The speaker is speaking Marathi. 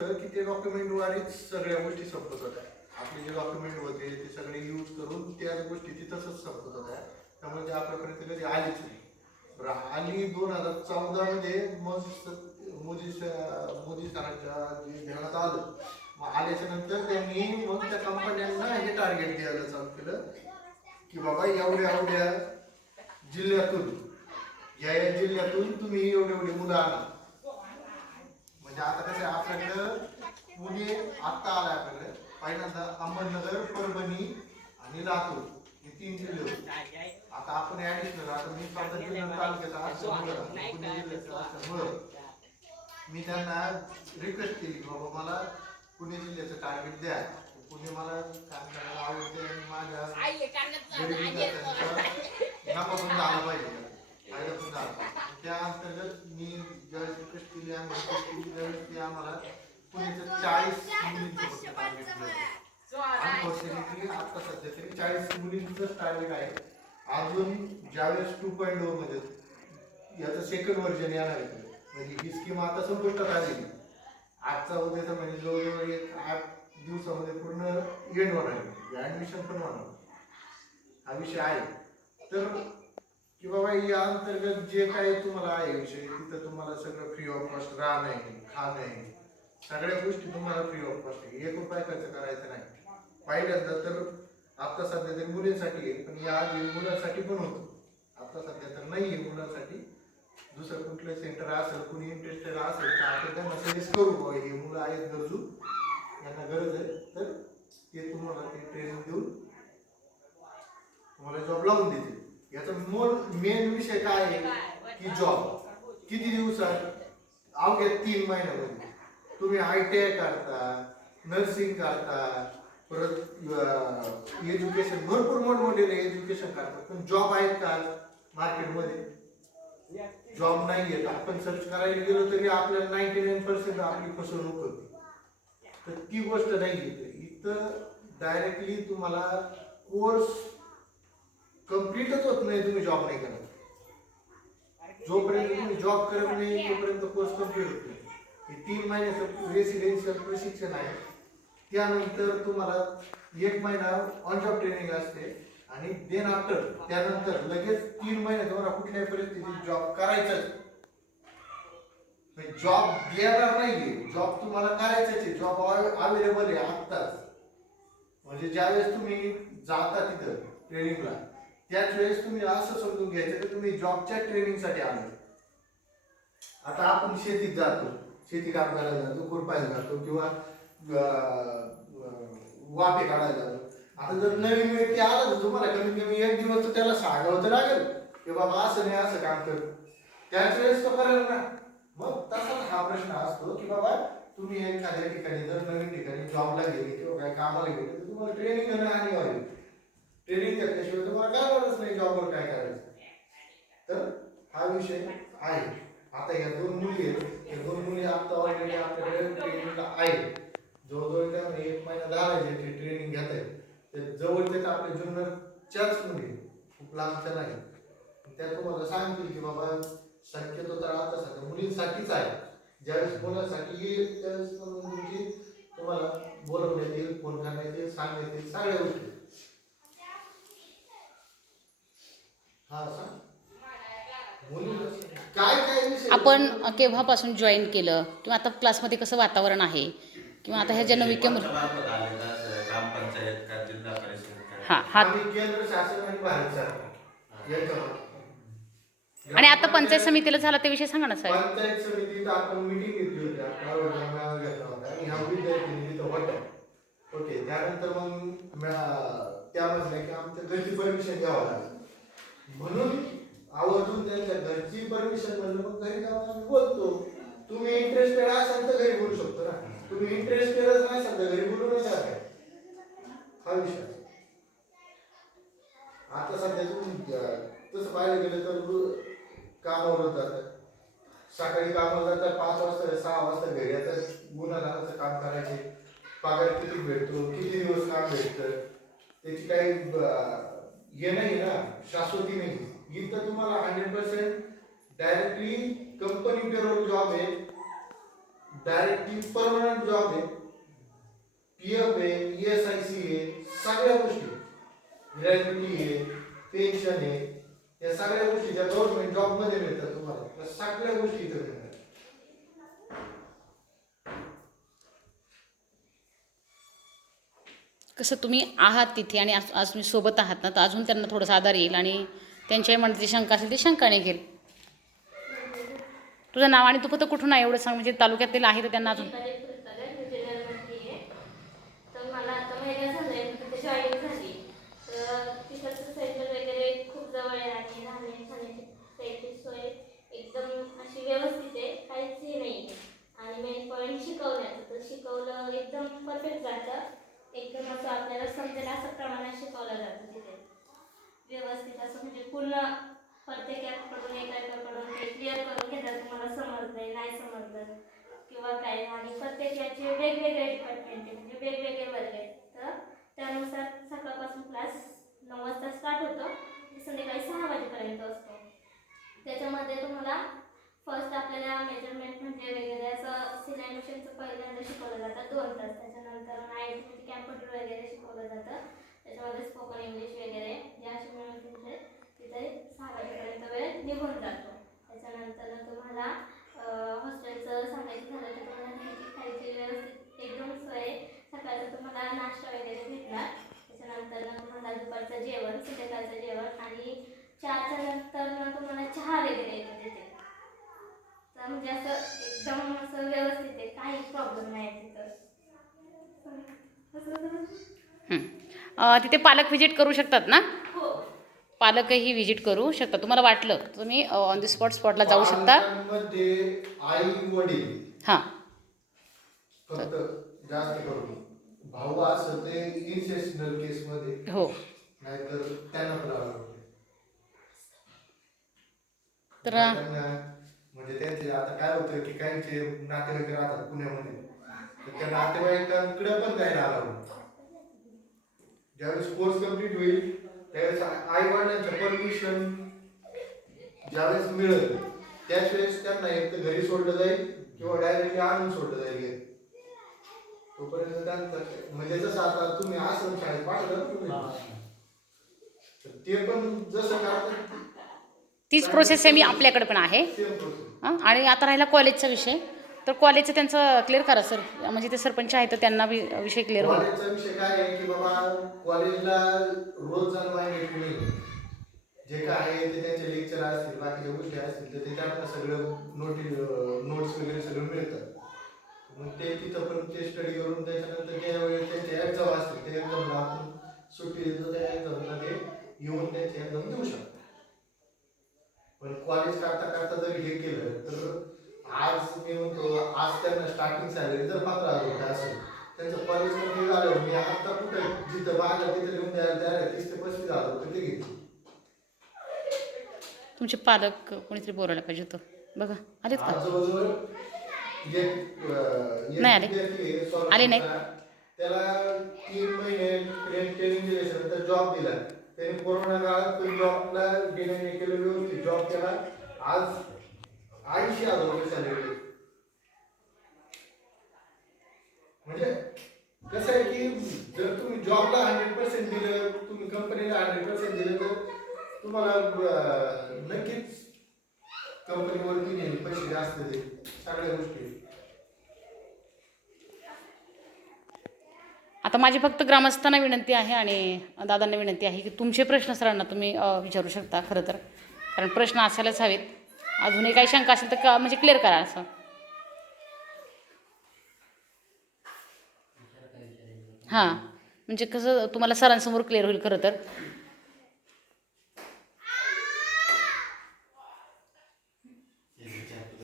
की ते डॉक्युमेंटद्वारेच सगळ्या गोष्टी संपत होत्या आपले जे डॉक्युमेंट होते ते सगळे यूज करून त्या गोष्टी तिथंच संपत होत्या त्यामुळे ते आपल्यापर्यंत कधी आलीच नाही. बरं, आली दोन हजार चौदा मध्ये मग मोदी मोदी सरांच्या जे ध्यानात आलं मग आल्याच्यानंतर त्यांनी मग त्या कंपन्यांना हे टार्गेट द्यायला चालू केलं की बाबा एवढ्या एवढ्या जिल्ह्यातून या या जिल्ह्यातून तुम्ही एवढे एवढे मुलं आणा. म्हणजे आता कसं आहे आपल्याकडं पुणे आत्ता आलाय आपल्याकडे. पहिल्यांदा अहमदनगर परभणी आणि लातूर. हे तीन जिल्हे होते. आता आपण ऍडिशनल आता मी स्वतः जुन्नर तालुक्याचा असल्यामुळं पुणे जिल्ह्याचा असल्यामुळं मी त्यांना रिक्वेस्ट केली की बाबा मला पुणे जिल्ह्याचं टार्गेट द्या. पुणे मला काम करायला आवडते आणि माझ्या नफा पण झाला पाहिजे. फायदा पण झाला पाहिजे. त्या अंतर्गत मी ज्यावेळेस रिक्वेस्ट केली आणि रिक्वेस्ट केली त्यावेळेस ते आम्हाला पुण्याचं चाळीस मुलींचं फक्त मिळालं अनफॉर्च्युनेटली आता सध्या तरी चाळीस मुलींचं टार्गेट आहे. अजून ज्यावेळेस टू पॉईंट ओ मध्ये याचं सेकंड व्हर्जन येणार आहे म्हणजे ही स्कीम आता संपुष्टात आलेली. आजचा उद्याचा म्हणजे जवळजवळ एक आठ दिवसामध्ये पूर्ण एंड होणार आहे. ऍडमिशन पण होणार. हा विषय आहे. तर की बाबा या अंतर्गत जे काही तुम्हाला आहे विषय तिथं तुम्हाला सगळं फ्री ऑफ कॉस्ट राहणं आहे खाणं आहे. सगळ्या गोष्टी तुम्हाला फ्री ऑफ कॉस्ट आहे. एक रुपया खर्च करायचा नाही. पहिल्यांदा तर आता सध्या तरी मुलींसाठी आहे पण या आधी मुलांसाठी पण होतं. आता सध्या तर नाही आहे मुलांसाठी. दुसरं कुठलं सेंटर असेल कुणी इंटरेस्टेड असेल तर आपण त्यांना सजेस्ट करू बाबा हे मुलं आहेत गरजू. यांना गरज आहे. तर ते तुम्हाला ते ट्रेनिंग देऊन तुम्हाला जॉब लावून देतील याचा मूळ मेन विषय काय आहे की जॉब किती दिवसात? अवघ्या तीन महिन्यामध्ये. तुम्ही आय टी आय करता नर्सिंग करता परत एज्युकेशन भरपूर मोठमोठे एज्युकेशन करतात पण जॉब आहेत का मार्केटमध्ये जॉब नाही आहेत आपण सर्च करायला गेलो तरी आपल्याला नाईन्टी नाईन पर्सेंट आपली फसवणूक होते. तर ती गोष्ट नाही येते. इथं डायरेक्टली तुम्हाला कोर्स कम्प्लीटच होत नाही तुम्ही जॉब नाही करत. जोपर्यंत तुम्ही जॉब करत नाही तोपर्यंत कोर्स कंप्लीट होत नाही. हे तीन महिन्याचं रेसिडेन्शियल प्रशिक्षण आहे. त्यानंतर तुम्हाला एक महिना ऑन जॉब ट्रेनिंग असते आणि देन आफ्टर त्यानंतर लगेच तीन महिने तुम्हाला कुठल्याही परिस्थितीत जॉब करायचाच जॉब देणार नाहीये. जॉब तुम्हाला करायचाच आहे. जॉब अवेलेबल आहे आत्ताच. म्हणजे ज्यावेळेस तुम्ही जाता तिथं ट्रेनिंगला त्याच वेळेस तुम्ही असं समजून घ्यायचं की तुम्ही जॉबच्या ट्रेनिंगसाठी आले. आता आपण शेतीत जातो. शेती काम करायला जातो खुरपायला जातो किंवा वाफे काढायला जातो. आता जर नवीन व्यक्ती आला तर तुम्हाला कमीत कमी एक दिवस तर त्याला सांगावं तर लागेल. की बाबा असं नाही असं काम कर. त्याच वेळेस तो करेल ना. मग तसाच हा प्रश्न असतो की बाबा तुम्ही एखाद्या ठिकाणी जर नवीन ठिकाणी जॉबला गेले किंवा काही कामाला गेले तर तुम्हाला ट्रेनिंग घेणं अनिवार्य. ट्रेनिंग घेतल्याशिवाय तुम्हाला कळणारच नाही जॉबवर काय करायचं? तर हा विषय आहे. आता या दोन मुली आहेत. या दोन मुली आता ऑलरेडी आपल्याकडे ट्रेनिंगला आहे जवळजवळ त्यांना एक महिना झाला ते ट्रेनिंग घेत आहेत. ते तर आपल्या जुन्नरच्याच मुली खूप लांबच्या नाही. त्या तुम्हाला सांगतील की बाबा शक्यतो तर आता सध्या मुलींसाठीच आहे. ज्यावेळेस मुलांसाठी येईल त्यावेळेस तुमची तुम्हाला बोलवण्यात येईल फोन करण्यात येईल सांगण्यात येईल सगळ्या गोष्टी हा सांग मुली काय काय विषय आपण केव्हापासून जॉईन केलं? किंवा आता क्लासमध्ये कसं वातावरण आहे? किंवा आता ह्या ज्या नवी केम मार्फत आलेलं असं ग्रामपंचायत का जिल्हा परिषद का हां हा आम्ही केंद्र शासन आणि आता पंचायत समितीला झाला त्याविषयी सांगा ना साहेब. पंचायत समितीत आपण मिटिंग घेतली होती. आपला मेळावा घेतला होता. आणि ह्या विद्यार्थ्यांनी तिथं होत्या. ओके त्यानंतर मग की आमच्या घरची परमिशन घ्यावं लागेल. म्हणून आवर्जून त्यांच्या घरची परमिशन म्हणलं मग घरी जाऊन आम्ही बोलतो. तुम्ही इंटरेस्टेड असाल तर घरी बोलू शकतो ना. तुम्ही इंटरेस्टेडच नाही तर घरी बोलू नका काय हा विषय. आता सध्या तुम्ही तसं पाहायला गेलं तर कामावर जातात. सकाळी कामाला जातात पाच वाजता सहा वाजता घरी येतात. गुन्हागाराचं काम करायचे. पगार किती भेटतो किती दिवस काम भेटतं. त्याची काही हे नाही ना शाश्वती नाही. इथं तुम्हाला hundred percent directly company payroll job आहे. डायरेक्टली परमनंट जॉब आहे. पी एफ आहे ई एस आय सी आहे सगळ्या गोष्टी ग्रॅज्युटी आहे पेन्शन आहे या सगळ्या गोष्टी ज्या गव्हर्नमेंट जॉबमध्ये मिळतात तुम्हाला त्या सगळ्या गोष्टी इथं मिळतात. कसं तुम्ही आहात तिथे आणि आज आज तुम्ही सोबत आहात ना तर अजून त्यांना थोडासा आधार येईल आणि त्यांच्याही मनात जी शंका असेल ती शंका निघेल तुझं नाव आणि तू फक्त कुठून आहे एवढं सांग म्हणजे तालुक्यातील आहे तर त्यांना अजून. तर मला आता झाली तर वगैरे खूप जवळ आहे सोय एकदम अशी व्यवस्थित आहे नाही आणि तर शिकवलं एकदम परफेक्ट जातं एकदम असं आपल्याला समजेल असं प्रमाणात शिकवलं जातं. असं म्हणजे पूर्ण प्रत्येक ॲपकडून एकाकडून ते क्लिअर करून घेतात. तुम्हाला समजलं नाही समजलं किंवा काय. आणि प्रत्येक याचे वेगवेगळे डिपार्टमेंट आहे म्हणजे वेगवेगळे वर्ग आहेत. तर त्यानुसार सकाळपासून क्लास नऊ वाजता स्टार्ट होतो संध्याकाळी सहा वाजेपर्यंत असतो. त्याच्यामध्ये तुम्हाला फर्स्ट आपल्याला मेजरमेंट म्हणजे वगैरे असं सिलाई मशीनचं पहिल्यांदा शिकवलं जातं दोन तास. त्याच्यानंतर नाईट कॅम्प्युटर म्हणजे वगैरे शिकवलं जातं. त्याच्यामध्ये स्पोकन इंग्लिश वगैरे ज्या असे मिळून तिथे सहा वाजेपर्यंत वेळ निघून जातो. त्याच्यानंतर तुम्हाला हॉस्टेलचं सांगायचं झालं तर तुम्हाला न्यायची खायची व्यवस्थित एकदम सोय सकाळचं तुम्हाला नाश्ता वगैरे भेटणार. त्याच्यानंतर तुम्हाला दुपारचं जेवण संध्याकाळचं जेवण आणि चहाच्या नंतर तुम्हाला चहा वगैरे येतो तिथे. तर म्हणजे असं एकदम असं व्यवस्थित आहे. काही प्रॉब्लेम नाही तिथं. तिथे पालक व्हिजिट करू शकतात ना? हो. पालकही व्हिजिट करू शकतात. तुम्हाला वाटलं तुम्ही ऑन द स्पॉट स्पॉटला जाऊ शकता? आई वडील हां. फक्त जास्त करून भाऊ असं ते इन्सेशनल केस मध्ये हो. तर म्हणजे त्यांचे आता काय होतं की काहींचे नातेवाईक राहतात पुण्यामध्ये. तर त्या नातेवाईकांकडे पण जायला आला ज्यावेळेस कोर्स कंप्लीट होईल त्यावेळेस आई वडिलांचं परमिशन ज्यावेळेस मिळेल त्याच वेळेस त्यांना एक तर घरी सोडलं जाईल किंवा डायरेक्टली आणून सोडलं जाईल. तोपर्यंत त्यांचं म्हणजे जसं आता तुम्ही असं शाळेत पाठवलं ते पण जसं करतात तीच प्रोसेस सेमी आपल्याकडे पण आहे. हां? आणि आता राहिला कॉलेजचा विषय. तर कॉलेजचं त्यांचं क्लिअर करा सर म्हणजे ते सरपंच आहे तर त्यांना विषय क्लिअर होईल. कॉलेजचा विषय काय आहे की बाबा कॉलेजला रोज जाणं नाही जे काय आहे ते त्यांचे लेक्चर असतील बाकीच्या गोष्टी असतील तर ते त्यांना सगळं नोटी नोट्स वगैरे सगळं मिळतात मग ते तिथं पण ते स्टडी करून त्याच्यानंतर ज्या वेळेस त्यांचे एक्झाम असतील त्या एक्झामला आपण सुट्टी देतो त्या एक्झामला ते येऊन त्यांचे एक्झाम देऊ शकतात. पण कॉलेज करता करता जर हे केलं तर आज मी म्हणतो आज त्यांना स्टार्टिंग सॅलरी जर पंधरा हजार रुपये असेल त्यांचं कॉलेजमध्ये झालं मी आता कुठं जिथं तिथं लिहून द्यायला तयार तीस ते पस्तीस हजार रुपये ते घेते तुमचे पालक कोणीतरी बोलायला पाहिजे होतं बघा आलेत आज का अं, एक नाही आले. विद्यार्थी आहे, सोलापूरचा. आले नाही. त्याला तीन महिने ट्रेनिंग दिल्यानंतर जॉब दिला त्याने कोरोना काळात तो जॉबला गेल्याने केलं व्यवस्थित जॉब केला आज ऐंशी हजार रुपये म्हणजे कसं आहे की जर तुम्ही जॉबला हंड्रेड पर्सेंट दिलं तुम्ही कंपनीला हंड्रेड पर्सेंट दिलं तर तुम्हाला नक्कीच कंपनीवरती नेहमी पैसे जास्त देईल सगळ्या गोष्टी. आता माझी फक्त ग्रामस्थांना विनंती आहे आणि दादांना विनंती आहे की तुमचे प्रश्न सरांना तुम्ही विचारू शकता खरं तर. कारण प्रश्न असायलाच हवेत. अजूनही काही शंका असेल तर का म्हणजे क्लिअर करा असं. हां. म्हणजे कसं तुम्हाला सरांसमोर क्लिअर होईल खरं तर.